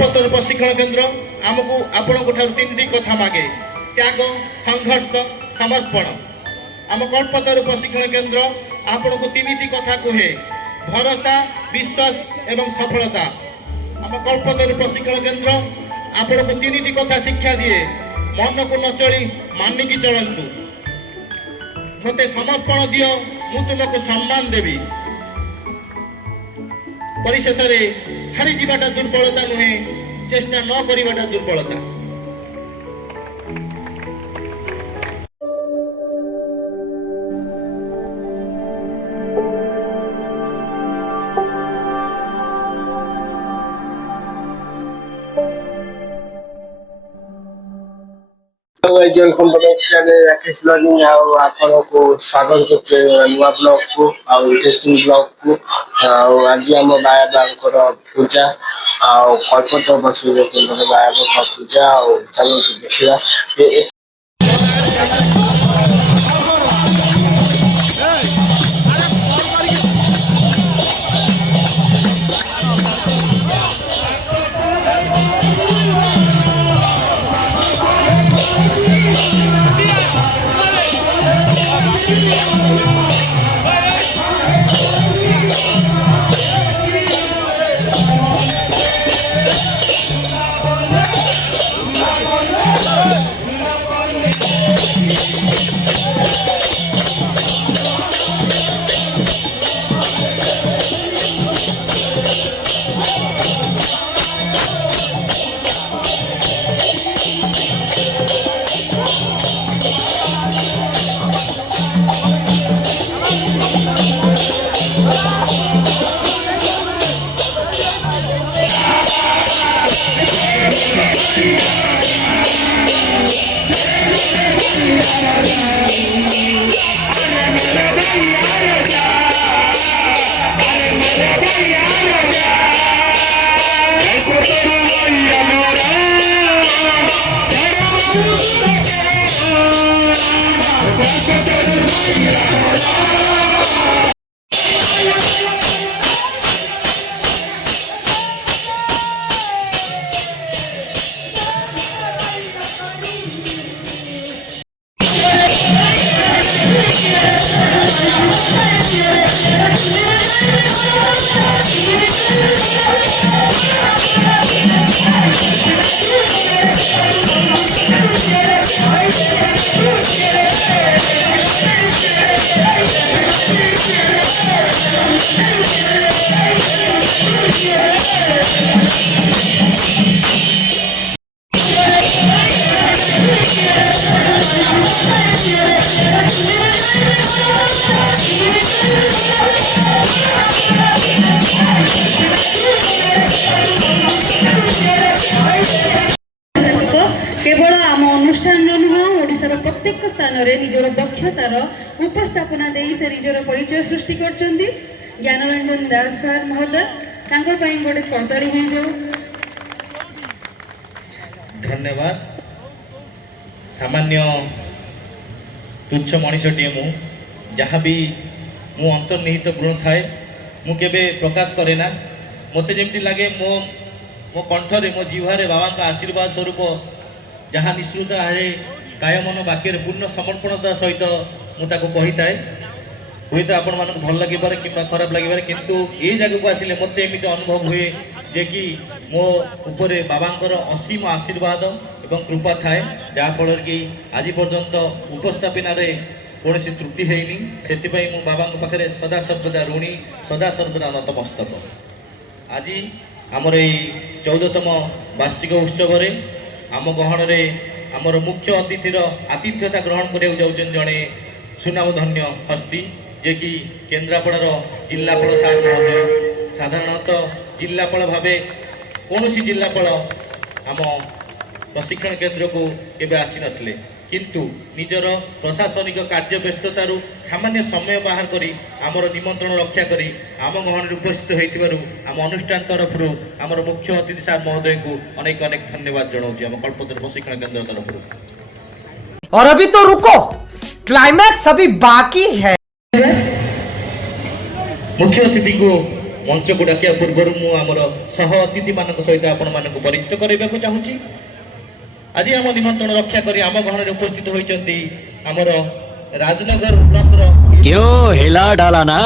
कल्पतरु प्रशिक्षण केन्द्र आमको आपण तीन कथा मागे त्याग संघर्ष समर्पण। आम कल्पतरु प्रशिक्षण केन्द्र आपण को तीन कथा कहे भरोसा विश्वास एवं सफलता। आम कल्पतरु प्रशिक्षण केन्द्र आपण को तीन कथा शिक्षा दिए मन को न चली मानिकी चलतु मते समर्पण दियो मु तुमको सम्मान देवी। परिशेष हारी जीवाटा दुर्बलता नुहे चेष्टा न करिवाटा दुर्बलता। Welcome to channel Rakesh blogging. आपको स्वागत करते नुआ ब्लॉग को इंटरेस्टिंग ब्लॉग को। आज आम बायाबांकर पूजा कल्पतरु प्रशिक्षण केन्द्र बायाबांकर पूजा चलो देखा। केवल आम अनुष्ठान नुह ओडिशार प्रत्येक स्थान में निजर दक्षतार उपस्थापना दे से निजर परिचय सृष्टि कर ज्ञानरंजन दास सार महोदय गोटे करताली हो जाऊ। धन्यवाद। सामान्य तुच्छ मनीषटीए मु जहाँ भी मु अंतर्निहित गुण थाए मु केबे प्रकाश करे ना। मते जेमती लगे मो मो कंठरे मो जीवारे बाबा का आशीर्वाद स्वरूप जहाँ निश्चित है काय मन वाक्य पूर्ण समर्पणता सहित मुझे कही थाए। हुए तो आपण मानक भल लगे कि खराब लगे किंतु ये जगह को आसिले मत एमती अनुभव हुए जे कि मो उपरे बाबांकर असीम आशीर्वाद एवं कृपा थाए जहाँफल कि आज पर्यंत उपस्थापन कौन त्रुटि हैनी। से मो बाबा पाखे सदा सर्वदा ऋणी सदा सर्वदा नतमस्तक। आज आमर ये 14तम वार्षिक उत्सव आम गहन में आमर मुख्य अतिथिर आतिथ्यता ग्रहण करने जाऊँ जड़े सुनामधन्य हस्ती जे कि केन्द्रापड़ार जिलापाल सार महोदय। साधारणतः जिलापाल भावे कौन जिलापाल आम प्रशिक्षण केन्द्र को केबे आसी नथिले किंतु निजर प्रशासनिक कार्य व्यस्ततारू सामान्य समय बाहर करी आमर निमंत्रण रक्षा करी आम गहन उपस्थित होइतिबारु आम अनुष्ठान तरफ आमर मुख्य अतिथि सार महोदय को अनेक अनेक धन्यवाद जनाऊँ आम कल्पतरु प्रशिक्षण केन्द्र तरफ। और अभी तो रुको, क्लाइमैक्स अभी बाकी है। मुख्य अतिथि को मंच को डाकिया पूर्व मु आमर सह अतिथि मान सहित आपण मानक परिचित कराइबा चाहूँगी। आज आम निमंत्रण रक्षा करी आम गहन उपस्थित होइचंती आमर राजनगर ब्लॉक क्यों हिला डाला ना।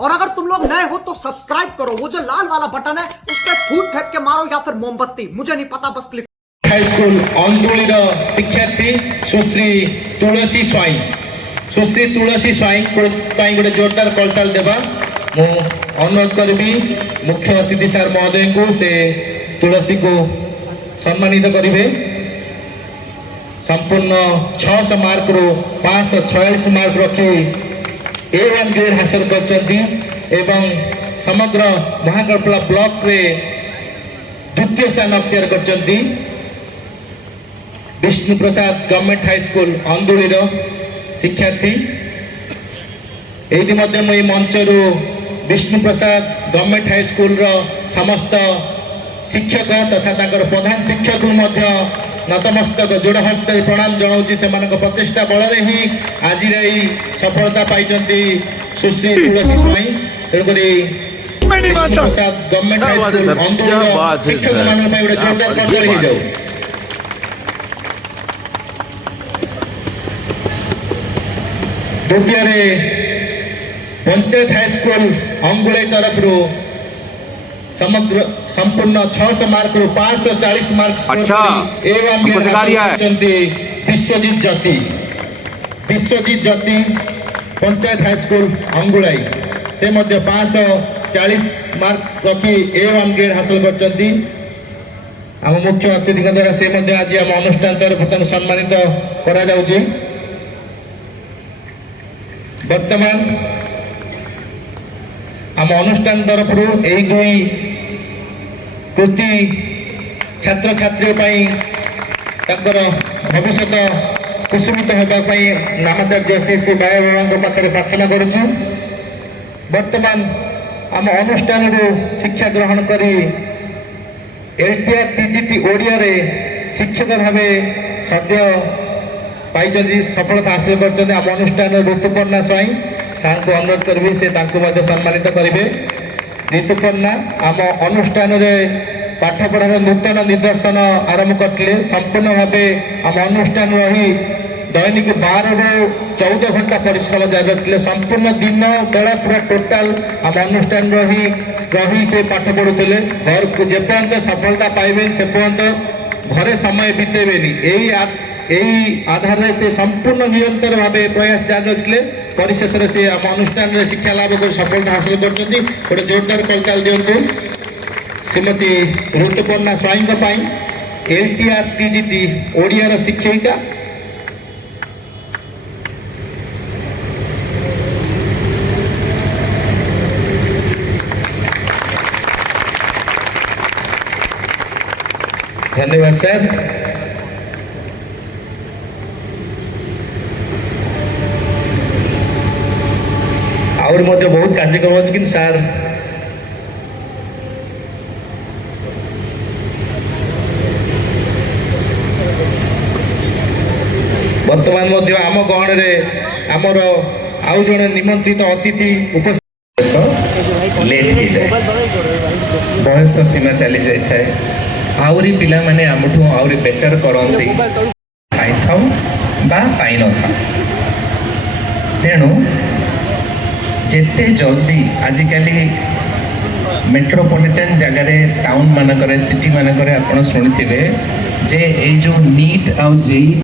और अगर तुम लोग नए हो तो सब्सक्राइब करो, वो जो लाल वाला बटन है उस पर फूट फेंक के मारो या फिर मोमबत्ती, मुझे नहीं पता, बस क्लिक। हाई स्कूल अंधुलीर शिक्षार्थी सुश्री तुलसी स्वाई, सुश्री तुलसी स्वाई गोटे जोरदार कलताल देवा मु अनुरोध करी मुख्य अतिथि सार महोदय को से तुलसी को सम्मानित करेंगे। संपूर्ण 600 मार्क रु 546 मार्क रखी A1 ग्रेड हासिल करछंती एवं समग्र महाकल्पला ब्लॉक रे द्वितीय स्थान अख्तियार करछंती। विष्णु प्रसाद गवर्नमेंट हाई स्कूल अंधुलीर शिक्षार्थी एटी मुई मंचरू विष्णु प्रसाद गवर्नमेंट हाई स्कूल रो समस्त शिक्षक तथा ताकर प्रधान शिक्षक नतमस्तक जोड़ हस्त प्रणाम जनाऊँगी। से प्रचेषा बल ही आज सफलता पाई सुश्री तुलसी स्वाई। तेणुक प्रसाद गवर्नमेंट हाई स्कूल अंधुलीर शिक्षक मान गोटे जोरदार करताल हो जाऊ। द्वितीय पंचायत हाई स्कूल अंगुलाई तरफ समग्र संपूर्ण 600 मार्क रु 540 मार्क विश्वजीत जति, विश्वजीत जति पंचायत हाई स्कूल अंगुलाई से 540 मार्क रखी A1 ग्रेड हासिल करछंती। आम मुख्य अतिथि द्वारा से आज आम अनुष्ठान तरफ सम्मानित करा जाउची। वर्तमान आम अनुष्ठान तरफ यही दुई कृति छात्र छात्री भविष्य कुसुमित होगापी नामाचार्य श्री श्री बाया बाबा पाखे प्रार्थना करुचु। वर्तमान आम अनुष्ठान शिक्षा ग्रहण करी LTR TGT ओडिया रे शिक्षक भाव सद्य पाई सफलता हासिल कर आम अनुष्ठान ऋतुपर्णा स्वाई सार को अनुरोध करी से सम्मानित करेंगे। ऋतुपर्णा आम अनुष्ठान पाठ पढ़ार नूतन निदर्शन आरंभ करते संपूर्ण भाव आम अनुष्ठान रही दैनिक 12 ରୁ 14 घंटा परिश्रम जारी रखते संपूर्ण दिन बेला पूरा टोटाल आम अनुष्ठान रही से पाठ पढ़ुते घर को जेपर्यंत सफलता पाइबे से पर्यंत घरे समय बीतेबेनी यही आधार से संपूर्ण निरंतर भाव प्रयास जारी रखते परिशेष से आम अनुष्ठान शिक्षा लाभ कर सफलता हासिल कर गोटे जोरदार कलताल दिंतु श्रीमती ऋतुपर्णा स्वाई LTR TGT ओडिया शिक्षिका। धन्यवाद सर। और बहुत कार्यक्रम अच्छे कि सर ବର୍ତ୍ତମାନ ମଧ୍ୟ ଆମ ଗହଣରେ ଆମର ଆଉ ଜଣେ ନିମନ୍ତ୍ରିତ ଅତିଥି ଉପସ୍ଥିତ ଲେଟ୍ ହେଇଯାଏ ବୟସ ସୀମା ଚାଲି ଯାଇଥାଏ ଆହୁରି ପିଲାମାନେ ଆମଠୁ ଆହୁରି ବେଟର କରନ୍ତି ପାଇଥାଉ ବା ପାଇନଥାଉ ତେଣୁ ଯେତେ ଜଲ୍ଦି ଆଜିକାଲି मेट्रोपॉलिटन जगह टाउन मानक सिटी मानक आप शुणिथे जे जो नीट आउ जेई